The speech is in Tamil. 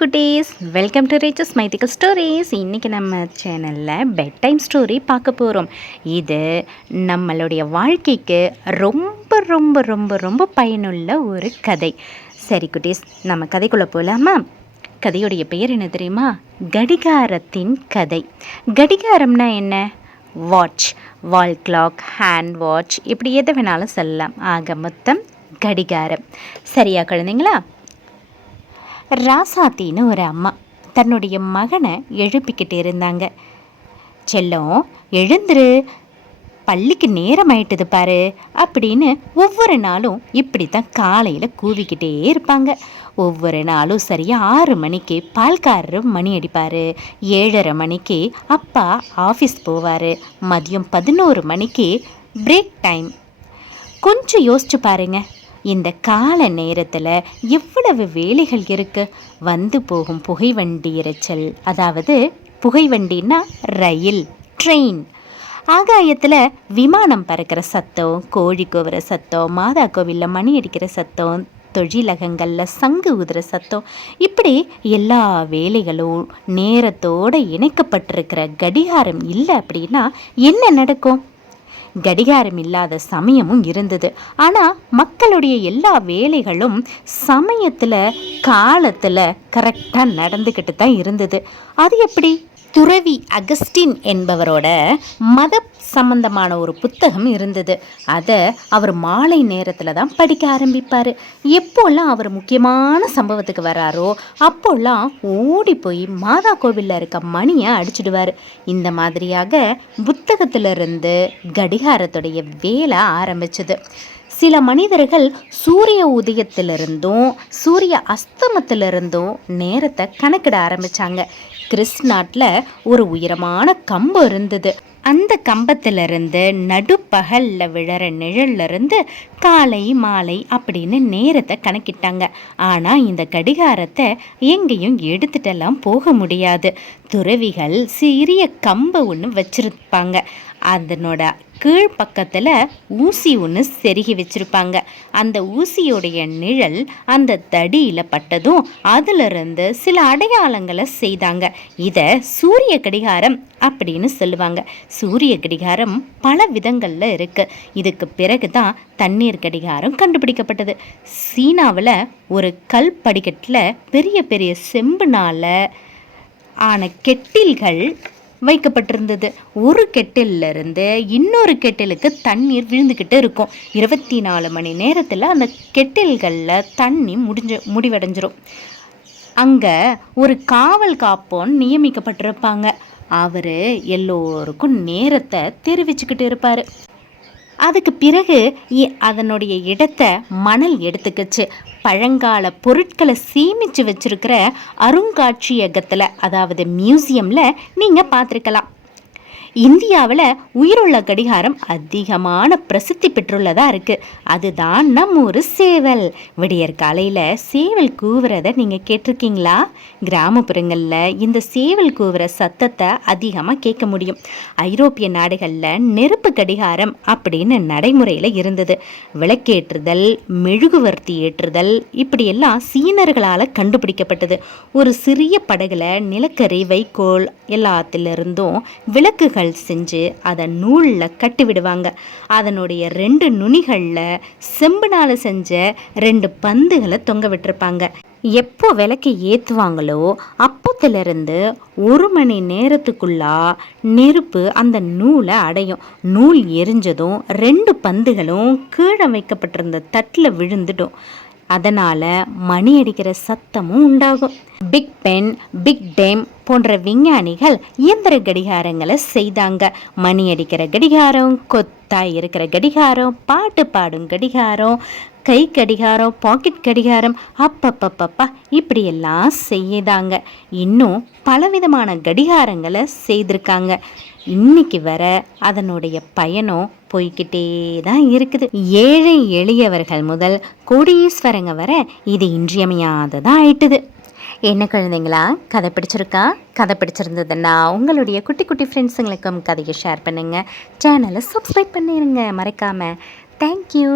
குட்டீஸ், welcome to riches mythical stories. இன்றைக்கி நம்ம சேனலில் பெட் டைம் ஸ்டோரி பார்க்க போகிறோம். இது நம்மளுடைய வாழ்க்கைக்கு ரொம்ப ரொம்ப ரொம்ப ரொம்ப பயனுள்ள ஒரு கதை. சரி குட்டீஸ், நம்ம கதைக்குள்ளே போகலாமா? கதையுடைய பெயர் என்ன தெரியுமா? கடிகாரத்தின் கதை. கடிகாரம்னா என்ன? Watch, wall clock, hand watch, இப்படி எதை வேணாலும் சொல்லலாம். ஆக மொத்தம் கடிகாரம். சரியா குழந்தைங்களா? ராசாத்தின்னு ஒரு அம்மா தன்னுடைய மகனை எழுப்பிக்கிட்டு இருந்தாங்க. செல்லம், எழுந்துரு, பள்ளிக்கு நேரம் ஆயிட்டுது பாரு அப்படின்னு ஒவ்வொரு நாளும் இப்படி தான் காலையில் கூவிக்கிட்டே இருப்பாங்க. ஒவ்வொரு நாளும் சரியாக 6 மணிக்கு பால்காரர் மணி அடிப்பார். 7:30 மணிக்கு அப்பா ஆஃபீஸ் போவார். மதியம் 11 மணிக்கு பிரேக் டைம். கொஞ்சம் யோசிச்சு பாருங்க, இந்த கால நேரத்தில் எவ்வளவு வேலைகள் இருக்குது. வந்து போகும் புகைவண்டி இரைச்சல், அதாவது புகைவண்டின்னா ரயில், ட்ரெயின், ஆகாயத்தில் விமானம் பறக்கிற சத்தம், கோழி கோவிற சத்தம், மாதா கோவிலில் மணி அடிக்கிற சத்தம், தொழிலகங்களில் சங்கு ஊதுற சத்தம், இப்படி எல்லா வேலைகளும் நேரத்தோடு இணைக்கப்பட்டிருக்கிற கடிகாரம் இல்லை அப்படின்னா என்ன நடக்கும்? கடிகாரம் இல்லாத சமயமும் இருந்தது. ஆனால் மக்களுடைய எல்லா வேலைகளும் சமயத்தில் காலத்தில் கரெக்டாக நடந்துக்கிட்டு தான் இருந்தது. அது எப்படி? துறவி அகஸ்டின் என்பவரோட மத சம்பந்தமான ஒரு புத்தகம் இருந்தது. அதை அவர் மாலை நேரத்தில் தான் படிக்க ஆரம்பிப்பார். எப்போல்லாம் அவர் முக்கியமான சம்பவத்துக்கு வராரோ அப்போல்லாம் ஓடி போய் மாதா கோவிலில் இருக்க மணியை அடிச்சுடுவார். இந்த மாதிரியாக புத்தகத்திலிருந்து கடிகாரத்துடைய வேலை ஆரம்பிச்சது. சில மனிதர்கள் சூரிய உதயத்திலிருந்தும் சூரிய அஸ்தமத்திலிருந்தும் நேரத்தை கணக்கிட ஆரம்பித்தாங்க. கிறிஸ் நாட்டில் ஒரு உயரமான கம்பம் இருந்தது. அந்த கம்பத்திலிருந்து நடுப்பகலில் விழற நிழல்லிருந்து காலை மாலை அப்படின்னு நேரத்தை கணக்கிட்டாங்க. ஆனால் இந்த கடிகாரத்தை எங்கேயும் எடுத்துட்டெல்லாம் போக முடியாது. துறவிகள் சிறிய கம்பை ஒன்று வச்சிருப்பாங்க. அதனோட கீழ்ப்பக்கத்தில் ஊசி ஒன்று செருகி வச்சுருப்பாங்க. அந்த ஊசியோடைய நிழல் அந்த தடியில் பட்டதும் அதிலிருந்து சில அடையாளங்களை செய்தாங்க. இதை சூரிய கடிகாரம் அப்படின்னு சொல்லுவாங்க. சூரிய கடிகாரம் பல விதங்களில் இருக்குது. இதுக்கு பிறகு தான் தண்ணீர் கடிகாரம் கண்டுபிடிக்கப்பட்டது. சீனாவில் ஒரு கல் படிக்கட்டில் பெரிய பெரிய செம்புனால் ஆன கெட்டில்கள் வைக்கப்பட்டிருந்தது. ஒரு கெட்டிலிருந்து இன்னொரு கெட்டிலுக்கு தண்ணீர் விழுந்துக்கிட்டு இருக்கும். 24 மணி நேரத்தில் அந்த கெட்டில்களில் தண்ணி முடிவடைஞ்சிரும். அங்கே ஒரு காவல் காப்போன் நியமிக்கப்பட்டிருப்பாங்க. அவர் எல்லோருக்கும் நேரத்தை தெரிவிச்சுக்கிட்டு இருப்பார். அதுக்கு பிறகு அதனுடைய இடத்தை மணல் எடுத்துக்கிச்சு. பழங்கால பொருட்களை சேமித்து வச்சுருக்கிற அருங்காட்சியகத்தில், அதாவது மியூசியமில் நீங்கள் பார்த்துருக்கலாம். இந்தியாவில் உயிருள்ள கடிகாரம் அதிகமான பிரசித்தி பெற்றுள்ளதாக இருக்குது. அதுதான் நம்ம ஒரு சேவல். விடியற் காலையில் சேவல் கூவுறதை நீங்கள் கேட்டிருக்கீங்களா? கிராமப்புறங்களில் இந்த சேவல் கூவுற சத்தத்தை அதிகமாக கேட்க முடியும். ஐரோப்பிய நாடுகளில் நெருப்பு கடிகாரம் அப்படின்னு நடைமுறையில் இருந்தது. விளக்கேற்றுதல், மெழுகுவர்த்தி ஏற்றுதல், இப்படியெல்லாம் சீனர்களால் கண்டுபிடிக்கப்பட்டது. ஒரு சிறிய படகுல நிலக்கரி, வைக்கோல் எல்லாத்திலிருந்தும் விளக்குகள் செஞ்சு அதை நூலில் கட்டி விடுவாங்க. அதனுடைய 2 நுனிகளில் செம்புனால் செஞ்ச 2 பந்துகளை தொங்க விட்டுருப்பாங்க. எப்போ விளக்கு ஏற்றுவாங்களோ அப்போத்திலிருந்து 1 மணி நேரத்துக்குள்ளா நெருப்பு அந்த நூலை அடையும். நூல் எரிஞ்சதும் 2 பந்துகளும் கீழே வைக்கப்பட்டிருந்த தட்டில் விழுந்துடும். அதனால் மணி அடிக்கிற சத்தமும் உண்டாகும். பிக் பென், பிக் டேம் போன்ற விஞ்ஞானிகள் இயந்திர கடிகாரங்களை செய்தாங்க. மணி அடிக்கிற கடிகாரம், கொத்தாய் இருக்கிற கடிகாரம், பாட்டு பாடும் கடிகாரம், கை கடிகாரம், பாக்கெட் கடிகாரம், அப்பப்பப்பப்பா இப்படியெல்லாம் செய்தாங்க. இன்னும் பலவிதமான கடிகாரங்களை செய்திருக்காங்க. இன்னைக்கு வர அதனுடைய பயணம் போய்கிட்டே தான் இருக்குது. ஏழை எளியவர்கள் முதல் கோடீஸ்வரங்க வர இது இன்றியமையாததான் ஆயிட்டுது. என்ன குழந்தைங்களா, கதை பிடிச்சிருக்கா? கதை பிடிச்சிருந்ததுன்னா உங்களுடைய குட்டி குட்டி ஃப்ரெண்ட்ஸுங்களுக்கும் கதையை ஷேர் பண்ணுங்கள். சேனலை சப்ஸ்கிரைப் பண்ணிடுங்க மறக்காமல். தேங்க்யூ.